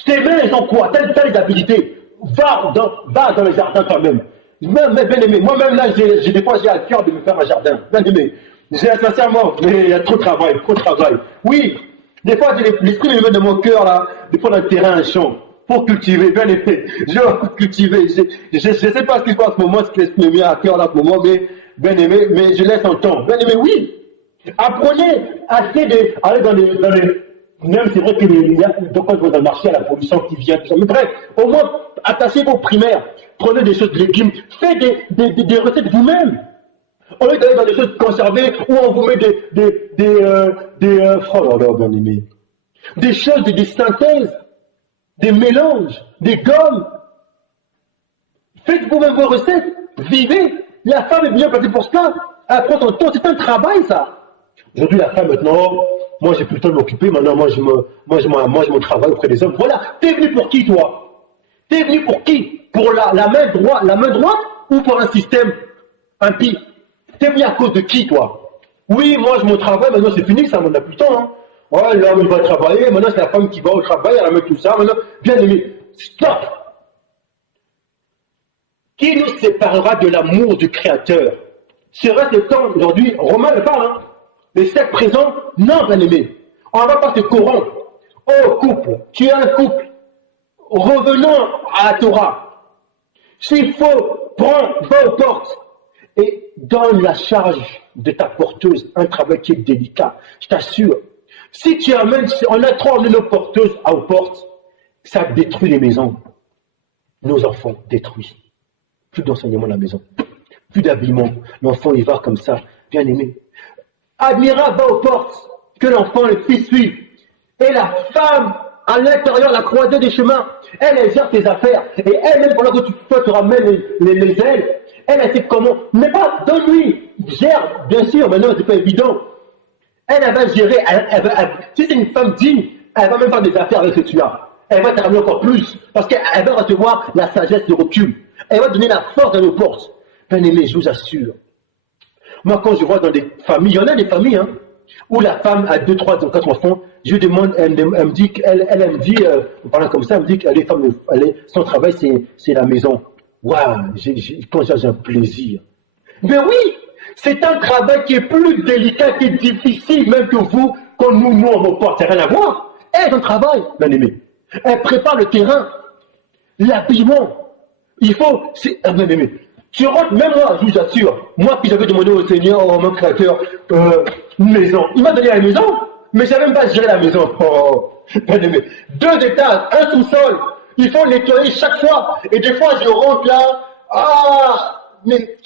Tes mains, elles ont quoi? T'as les habilités. Va dans le jardin toi-même. Bien aimé, moi-même là, des fois j'ai à cœur de me faire un jardin. Bien aimé. Sincèrement, mais il y a trop de travail, trop de travail. Oui, des fois l'esprit me met dans mon cœur là, de prendre un terrain, un champ, pour cultiver, bien aimé. Je vais cultiver. Je sais pas ce qui se passe en ce moment, ce que l'esprit me met à cœur là en ce moment, mais bien aimé, mais je laisse en temps. Bien aimé, oui. Apprenez à aller dans les même c'est vrai que quand on va dans le marché, à la pollution qui vient, tout ça. Mais bref, au moins, attachez vos primaires. Prenez des choses de légumes. Faites des recettes vous-même. Au lieu d'aller dans des choses conservées où on vous met oh là là, bien aimé. Des choses, des synthèses, des mélanges, des gommes. Faites vous-même vos recettes. Vivez. La femme est bien placée pour cela. Elle prend son temps. C'est un travail, ça. Aujourd'hui, la femme, maintenant, moi, j'ai plus le temps de m'occuper. Maintenant, moi, je mon travail auprès des hommes. Voilà. T'es venu pour qui, toi? T'es venu pour qui? Pour la main droite ou pour un système impie? T'es venu à cause de qui, toi? Oui, moi, mon travail, maintenant, c'est fini, ça, on n'a plus le temps. Hein. Ouais, l'homme, il va travailler. Maintenant, c'est la femme qui va au travail, elle va mettre tout ça. Maintenant, bien aimé, stop! Qui nous séparera de l'amour du Créateur? Sera le temps, aujourd'hui, Romain le parle, hein? Les siècles présents, non, bien aimé. On ne va pas se corrompre. Oh, couple, tu es un couple. Revenons à la Torah. S'il faut, va aux portes et donne la charge de ta porteuse, un travail qui est délicat. Je t'assure. Si tu amènes, on a trop amené nos porteuses aux portes, ça détruit les maisons. Nos enfants détruits. Plus d'enseignement à la maison. Plus d'habillement. L'enfant, il va comme ça, bien aimé. Admira va aux portes, que l'enfant, le fils suive. Et la femme, à l'intérieur, la croisée des chemins, elle gère tes affaires. Et elle-même, pendant que toi, tu ramènes les ailes, elle sait comment. Mais pas, donne-lui, gère, bien sûr, maintenant, c'est pas évident. Elle va gérer, si c'est une femme digne, elle va même faire des affaires avec ce que tu as. Elle va te ramener encore plus, parce qu'elle va recevoir la sagesse de recul. Elle va donner la force à nos portes. Bien aimé, je vous assure. Moi, quand je vois dans des familles, il y en a des familles, hein, où la femme a 2, 3, 4 enfants, je demande, elle me dit, elle me dit, en parlant comme ça, elle me dit que les femmes, son travail, c'est la maison. Waouh, quand j'ai un plaisir. Mais oui, c'est un travail qui est plus délicat, qui est difficile, même que vous, quand nous, on ne porte, c'est rien à voir. Elle, son travail, bien aimé. Elle prépare le terrain, l'habillement. Il faut, bien aimé. Tu rentres, même moi, je vous assure, moi qui j'avais demandé au Seigneur, au mon Créateur, une maison. Il m'a donné la maison, mais je savais même pas gérer la maison. Oh, bien aimé. 2 étages, un sous-sol. Il faut nettoyer chaque fois. Et des fois, je rentre là. Ah, mais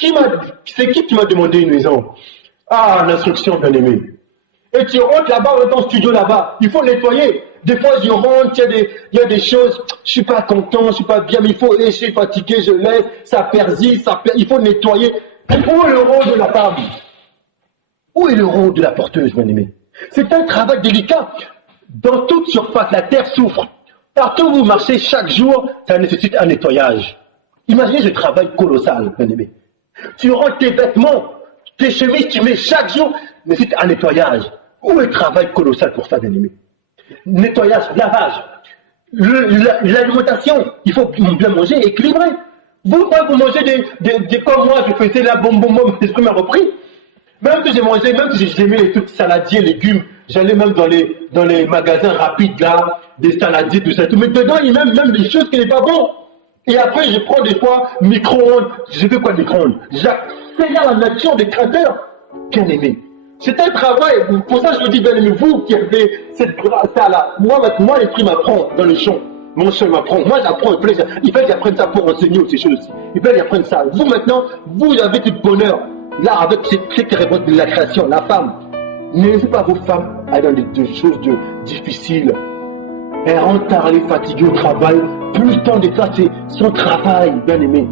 c'est qui m'a demandé une maison? Ah, l'instruction, bien aimé. Et tu rentres là-bas, dans ton studio là-bas. Il faut nettoyer. Des fois, je rentre, il y a des choses, je suis pas content, je suis pas bien, mais je suis fatigué, je laisse, ça persiste, il faut nettoyer. Où est le rôle de la femme? Où est le rôle de la porteuse, bien aimé? C'est un travail délicat. Dans toute surface, la terre souffre. Partout où vous marchez chaque jour, ça nécessite un nettoyage. Imaginez ce travail colossal, bien aimé. Tu ranges tes vêtements, tes chemises, tu mets chaque jour, nécessite un nettoyage. Où est le travail colossal pour ça, bien-aimé? Nettoyage, lavage. L'alimentation, il faut bien manger, équilibré. Vous mangez comme moi, je faisais la bonbon, l'esprit m'a repris. Même que j'ai mangé, même que j'ai mis les trucs saladiers, légumes, j'allais même dans les magasins rapides là, des saladiers, tout ça, tout. Mais dedans, il y a même des choses qui n'est pas bon. Et après, je prends des fois micro-ondes. Je fais quoi micro-ondes? J'accélère la nature des créateurs. Bien aimé. C'est un travail. Pour ça, je vous dis, bien aimé, vous qui avez cette grâce-là. Moi, l'esprit m'apprend dans le champ. Mon chef m'apprend. Moi, j'apprends un plaisir. Il faut qu'ils apprennent ça pour enseigner ces choses aussi. Il faut qu'ils apprennent ça. Vous, maintenant, vous avez tout le bonheur. Là, avec cette réponse de la création, la femme. Ne laissez pas vos femmes aller dans des choses difficiles. Elle rentre tard, elle est fatiguée au travail. Plus le temps de ça, c'est son travail, bien aimé.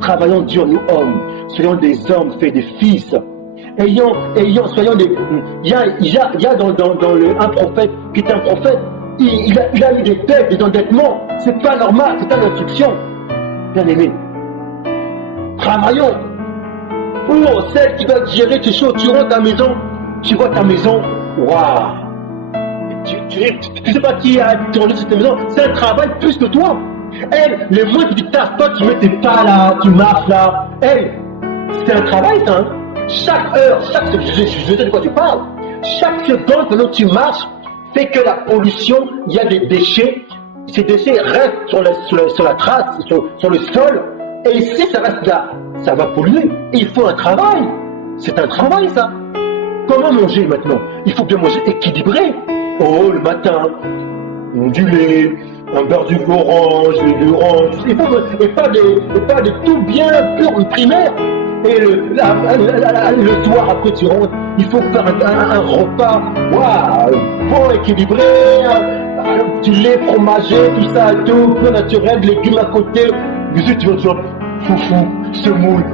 Travaillons dur, nous hommes. Soyons des hommes faits des fils. Soyons des. Il y a dans un prophète qui est un prophète. Il a eu des dettes, des endettements. C'est pas normal, c'est une instruction. Bien aimé. Travaillons. Pour celle qui va gérer ces choses, tu rentres à ta maison, tu vois ta maison, waouh! Tu sais pas qui a tourné cette maison, c'est un travail plus que toi. Elle, le moins que tu tasses, toi tu mets tes pas là, tu marches là. Elle, c'est un travail ça. Hein? Chaque heure, je sais de quoi tu parles. Chaque seconde que tu marches fait que la pollution, il y a des déchets. Ces déchets restent sur la trace, sur le sol. Et si ça reste là, ça va polluer. Il faut un travail. C'est un travail ça. Comment manger maintenant? Il faut bien manger équilibré. Oh, le matin, du lait, un beurre d'orange, de l'orange, et pas de tout bien pur primaire. Et le soir, après tu rentres, il faut faire un repas, waouh, bon, équilibré, du lait fromagé, tout ça, tout, peu naturel, légumes à côté. Mais tu vas dire, foufou, semoule,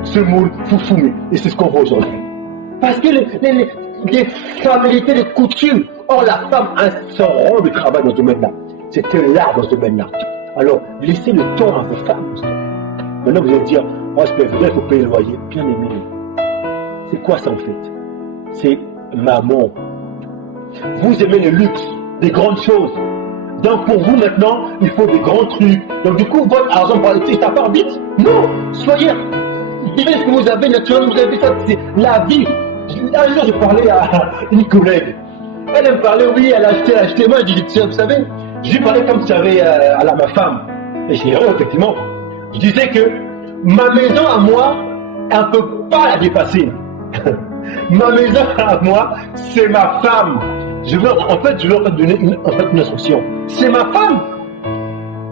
foufou, et c'est ce qu'on voit aujourd'hui. Parce que les familiarités, les coutumes. Or, la femme a son rôle de travail dans ce domaine-là. C'est un art dans ce domaine-là. Alors, laissez le temps à vos femmes. Maintenant, vous allez dire, moi, je peux venir, il faut payer le loyer. Bien aimé. C'est quoi ça, en fait? C'est maman. Vous aimez le luxe, des grandes choses. Donc, pour vous, maintenant, il faut des grands trucs. Donc, du coup, votre argent, ça part vite. Non! Soyez, vivez ce que vous avez naturellement, vous avez ça, c'est la vie. Un jour, je parlais à une collègue. Elle me parlait, oui, elle a acheté. Moi, je dis, vous savez, je lui parlais comme si j'avais à ma femme. Et j'ai dit, oh, effectivement. Je disais que ma maison à moi, elle ne peut pas la dépasser. Ma maison à moi, c'est ma femme. Je veux en fait donner une instruction. C'est ma femme.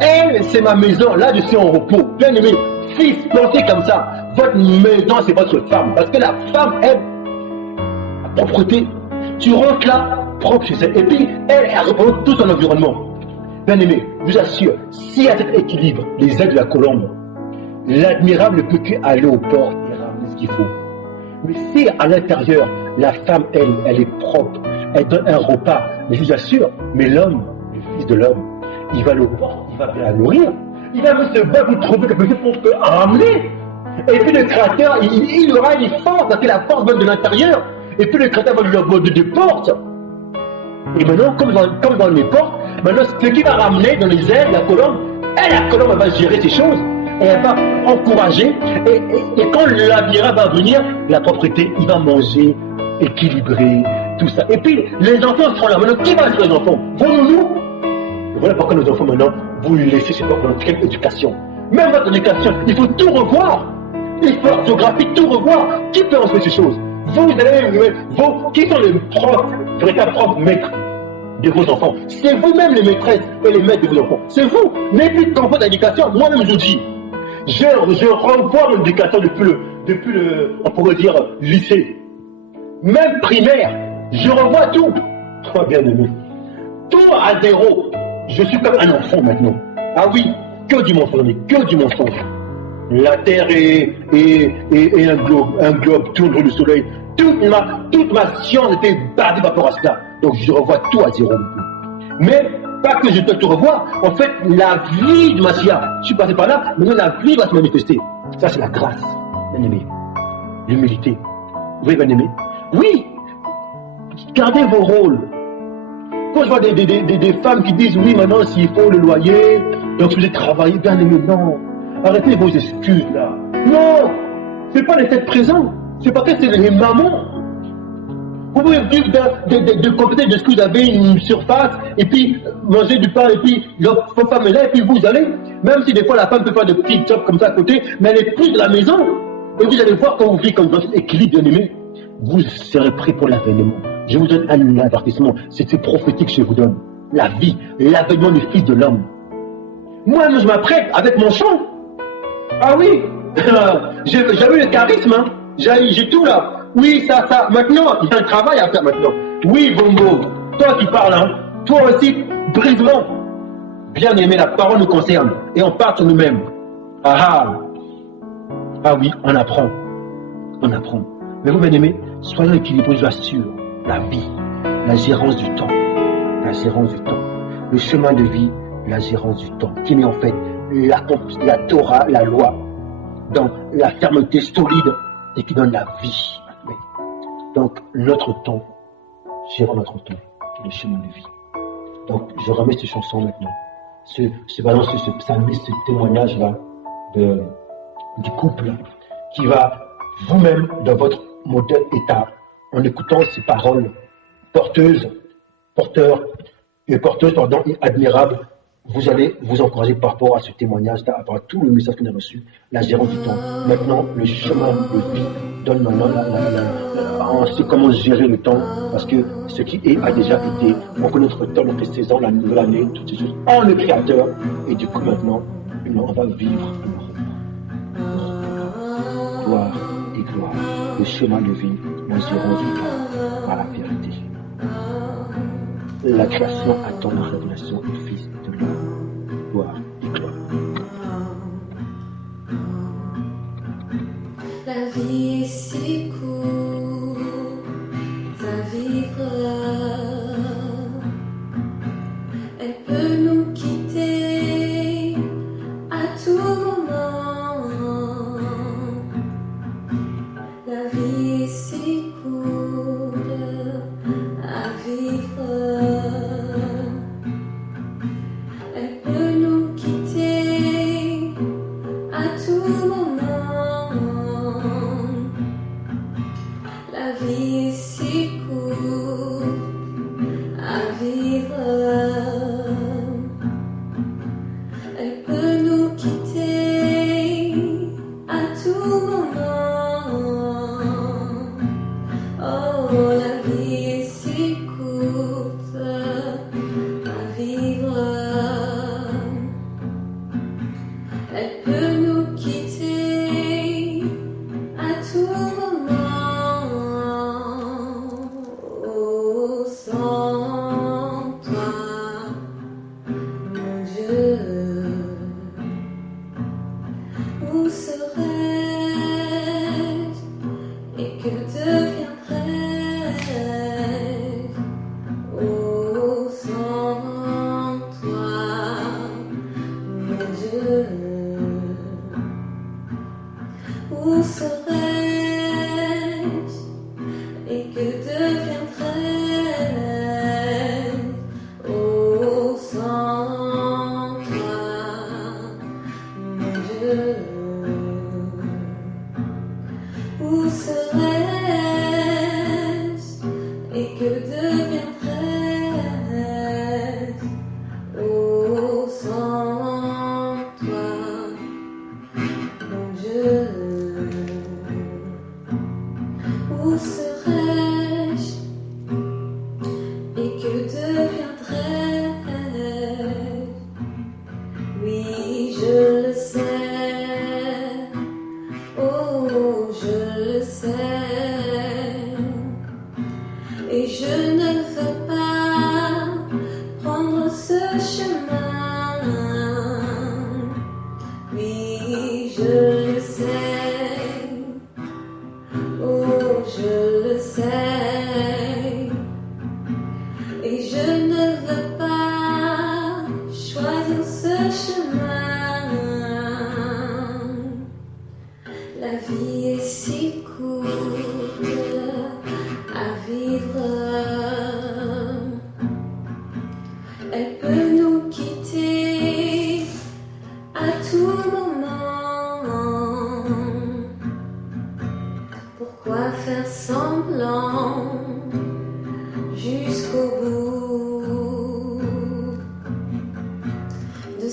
Elle, c'est ma maison. Là, je suis en repos. Bien aimé, fils, pensez comme ça. Votre maison, c'est votre femme. Parce que la femme, elle, la propreté, tu rentres là, propre chez elle. Et puis, elle représente tout son environnement. Bien aimé, je vous assure, s'il y a cet équilibre, les ailes de la colombe, l'admirable ne peut qu'aller aux portes et ramener ce qu'il faut. Mais si à l'intérieur, la femme, elle est propre, elle donne un repas, mais je vous assure, mais l'homme, le fils de l'homme, il va aller aux portes, il va bien la nourrir, il va se battre pour trouver quelque chose pour ramener. Et puis le créateur, il aura une force, parce que la force vient de l'intérieur. Et puis le créateur va lui avoir des portes. Et maintenant, comme dans les portes, maintenant, ce qui va ramener dans les ailes, la colombe, la colombe elle va gérer ces choses. Et elle va encourager. Et quand l'avenir va venir, la propriété, il va manger, équilibrer, tout ça. Et puis, les enfants seront là. Maintenant, qui va jouer les enfants? Nous. Voilà pourquoi nos enfants, maintenant, vous les laissez chez votre éducation. Même votre éducation, il faut tout revoir. L'histoire, géographie, tout revoir. Qui peut enseigner ces choses? Vous allez, qui sont les profs, véritables profs maîtres de vos enfants? C'est vous-même les maîtresses et les maîtres de vos enfants. C'est vous. Mais plus qu'enfant d'éducation, moi-même je dis, je renvoie mon éducation depuis le, on pourrait dire, lycée. Même primaire, je revois tout. Toi, bien aimé. Tout à zéro. Je suis comme un enfant maintenant. Ah oui, que du mensonge, que du mensonge. La Terre est un globe tourne autour du soleil. Toute ma science était basée par rapport à cela. Donc je revois tout à zéro. Mais pas que je dois tout revoir. En fait, la vie de Massia, je suis passé par là, maintenant la vie va se manifester. Ça, c'est la grâce, bien aimé. l'humilité. Vous voyez, bien aimé? Oui, gardez vos rôles. Quand je vois des femmes qui disent oui, maintenant s'il faut le loyer, donc je vais travailler, bien aimé, non. Arrêtez vos excuses là. Non, c'est pas les faits présents. C'est pas que c'est les mamans. Vous pouvez vivre de compétences de ce que vous avez une surface, et puis manger du pain, et puis votre femme est là, et puis vous allez, même si des fois la femme peut faire de petits jobs comme ça à côté, mais elle est plus de la maison. Et vous allez voir quand vous vivez comme dans cet équilibre, bien aimé, vous serez prêt pour l'avènement. Je vous donne un avertissement, c'est prophétique que je vous donne. La vie, l'avènement du Fils de l'homme. Moi, je m'apprête avec mon chant. Ah oui, j'avais le charisme, hein. J'ai tout là. Oui, ça. Maintenant, il y a un travail à faire maintenant. Oui, Bombo, toi qui parles, hein. Toi aussi, brise-moi. Bien aimé, la parole nous concerne. Et on part sur nous-mêmes. Ah oui, on apprend. On apprend. Mais vous, bien aimé, soyons équilibrés, je vous assure. La vie, la gérance du temps. La gérance du temps. Le chemin de vie, la gérance du temps. Qui met en fait la Torah, la loi, dans la fermeté solide et qui donne la vie. Donc, notre temps, gérons notre temps, le chemin de vie. Donc, je remets ces chansons maintenant. Ce psalmiste, ce témoignage-là du couple qui va vous-même, dans votre modèle état, en écoutant ces paroles porteuses et admirables, vous allez vous encourager par rapport à ce témoignage, par rapport à tout le message qu'on a reçu, la gérance du temps. Maintenant, le chemin de vie donne maintenant on sait comment gérer le temps, parce que ce qui est a déjà été, on connaît notre temps, notre saison, la nouvelle année, toutes ces choses, en le Créateur, et du coup maintenant, on va vivre gloire et gloire, le chemin de vie, la gérance du temps, à la vérité. La création attend la révélation du Fils de l'homme. Gloire et gloire. La vie est si courte à vivre. Elle peut nous quitter à tout moment. La vie est si courte à vivre. Elle peut nous quitter à tout moment. La vie est si courte à vivre. Elle peut nous quitter à tout moment. Oh, la vie est si courte à vivre. Elle peut nous quitter à tout moment. Oh, sans toi, mon Dieu, où serais-je et que deviendrais-je? Oh, sans toi, mon Dieu, où serais-je et que deviendrais-je? Oh, sans toi, mon Dieu, où serais-je et que deviendrais-je? Oh, sans toi, mon Dieu, où serais-je et que deviendrais-je? Oui, je le sais, oh, je le sais, et je ne veux pas prendre ce chemin. Oui, je le sais, oh, je le sais, et je ne veux pas choisir ce chemin. La vie est si courte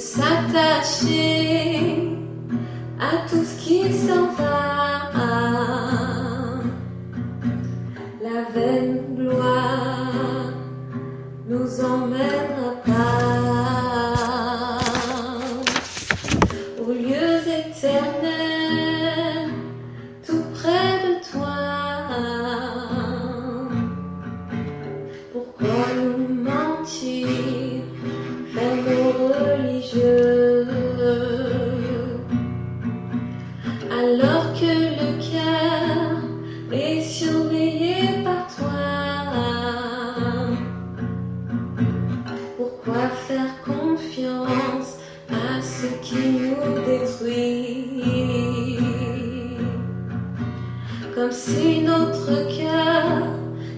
s'attacher à tout ce qui s'en va. La vaine gloire nous emmènera pas aux lieux éternels, tout près de toi. Pourquoi nous mentir, faire nos religieux, alors que le cœur est surveillé par toi? Pourquoi faire confiance à ce qui nous détruit? Comme si notre cœur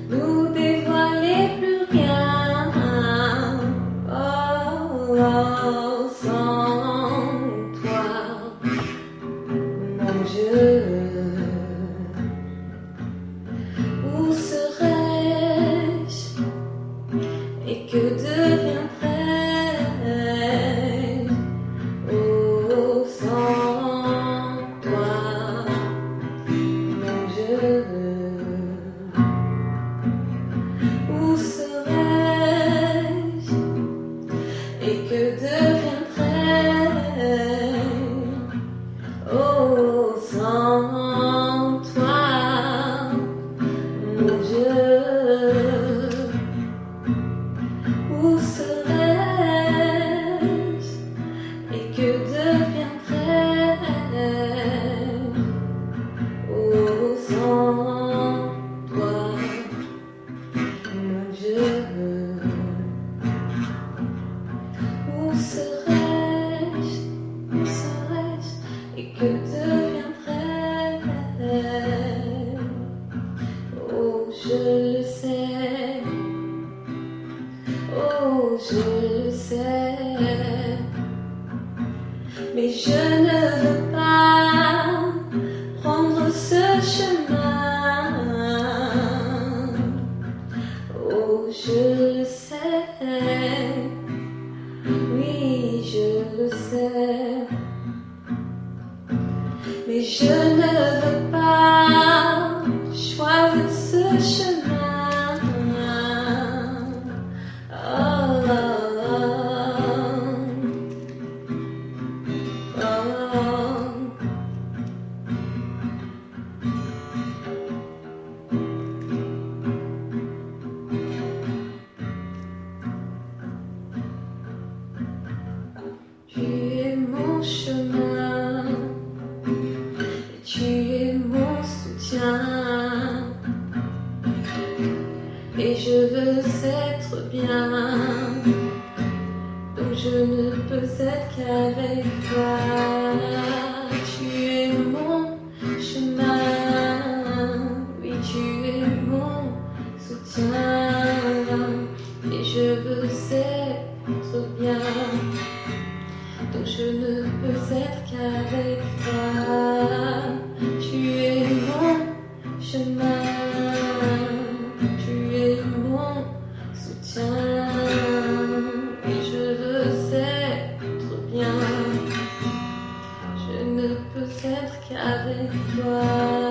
nous dévoilait plus rien. Oh, oh, sans toi, mon Dieu, où serais-je et que deviendrais-je? Oh, sans toi, mon Dieu, où serais-je et que deviendrais-je? Oh, sans toi, mon Dieu, où serais-je et que deviendrais-je? Oh, sans toi, mon Dieu, où serais-je et que deviendrais-je? Oh, je le sais, oh, je le sais, mais je ne veux pas prendre ce chemin. Oh, je le sais, oui, je le sais, mais je ne veux pas choisir ce chemin. Oh, oh, oh, oh. Tu es mon chemin, tu es mon soutien, et je veux être bien, donc je ne peux être qu'avec toi. Tu es mon chemin, oui, tu es mon soutien, et je veux être bien, donc je ne peux être qu'avec toi. Tu es mon chemin, tu es mon soutien, et je veux être bien, je ne peux être qu'avec toi.